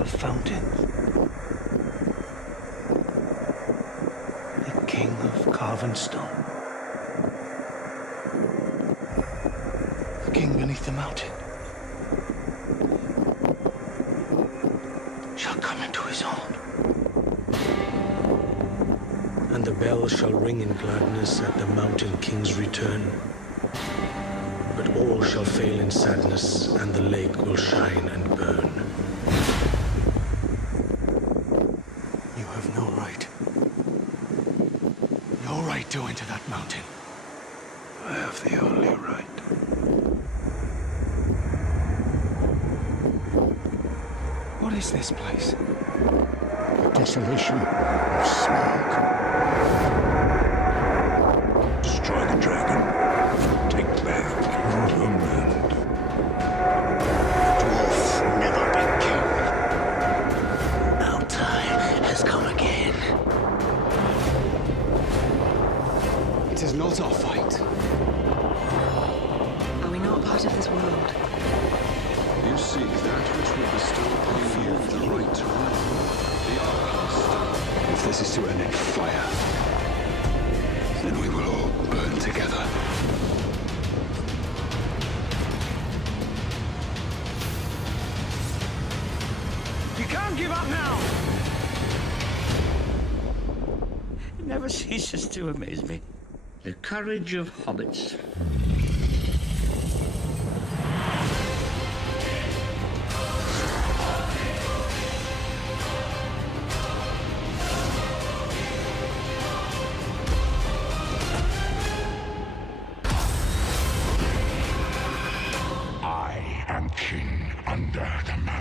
of a fountain. The king of carven stone. The king beneath the mountain shall come into his own. And the bell shall ring in gladness at the mountain king's return. But all shall fail in sadness, and the lake will shine and burn. You have no right. No right to enter that mountain. I have the only right. What is this place? The desolation of Smaug. Destroy the dragon. Take back your homeland. Dwarf never be king. Our time has come again. It is not our fight. Are we not part of this world? You seek that which will bestow upon you the right to rule. The outcast. If this is to end in fire, then we will all burn together. You can't give up now! It never ceases to amaze me. The courage of hobbits. I am king under the mountain.